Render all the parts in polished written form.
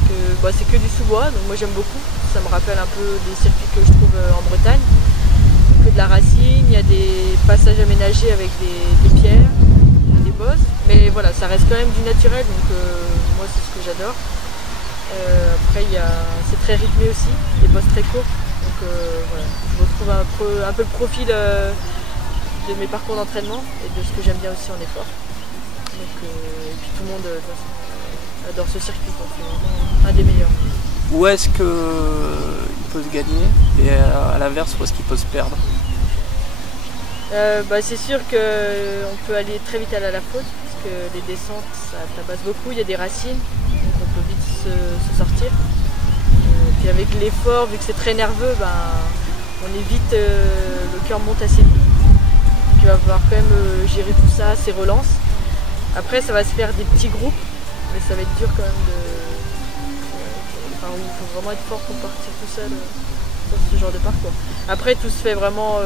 parce que bah, c'est que du sous-bois, donc moi j'aime beaucoup. Ça me rappelle un peu des circuits que je trouve en Bretagne. Que de la racine, il y a des passages aménagés avec des pierres, des bosses, mais voilà, ça reste quand même du naturel, donc moi c'est ce que j'adore. Après c'est très rythmé aussi, des bosses très courtes, donc voilà, je retrouve un peu le profil de mes parcours d'entraînement et de ce que j'aime bien aussi en effort. Donc, et puis tout le monde adore ce circuit, c'est vraiment un des meilleurs. Où est-ce qu'il peut se gagner et à l'inverse, où est-ce qu'il peut se perdre? C'est sûr qu'on peut aller très vite à la faute, parce que les descentes ça tabasse beaucoup, il y a des racines, donc on peut vite se sortir. Puis avec l'effort, vu que c'est très nerveux, on est vite, le cœur monte assez vite. Donc il va falloir quand même gérer tout ça, ces relances. Après ça va se faire des petits groupes, mais ça va être dur quand même il faut vraiment être fort pour partir tout seul sur ce genre de parcours. Après tout se fait vraiment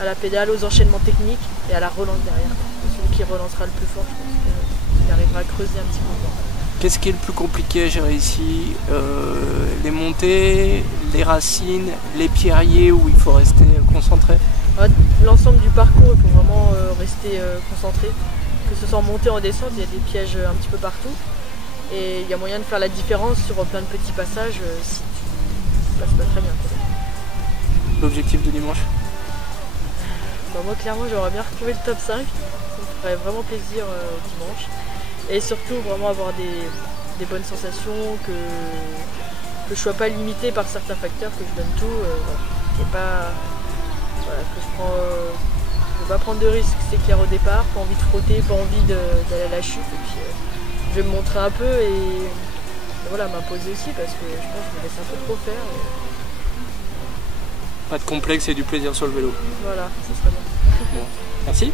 à la pédale, aux enchaînements techniques et à la relance derrière. Celui qui relancera le plus fort, je pense qu'il arrivera à creuser un petit peu. Qu'est-ce qui est le plus compliqué à gérer ici? Les montées, les racines, les pierriers où il faut rester concentré? L'ensemble du parcours, il faut vraiment rester concentré. Que ce soit en montée, en descente, il y a des pièges un petit peu partout. Et il y a moyen de faire la différence sur plein de petits passages si tu passes pas très bien. L'objectif de dimanche? Moi clairement j'aimerais bien retrouver le top 5, ça me ferait vraiment plaisir dimanche. Et surtout vraiment avoir des bonnes sensations, que je sois pas limité par certains facteurs, que je donne tout, et pas, que je veux pas prendre de risques, c'est clair au départ, pas envie de frotter, pas envie d'aller à la chute, et puis je vais me montrer un peu et voilà, m'imposer aussi parce que je pense que je me laisse un peu trop faire. Pas de complexe et du plaisir sur le vélo. Voilà, ça serait bien. Bon. Merci.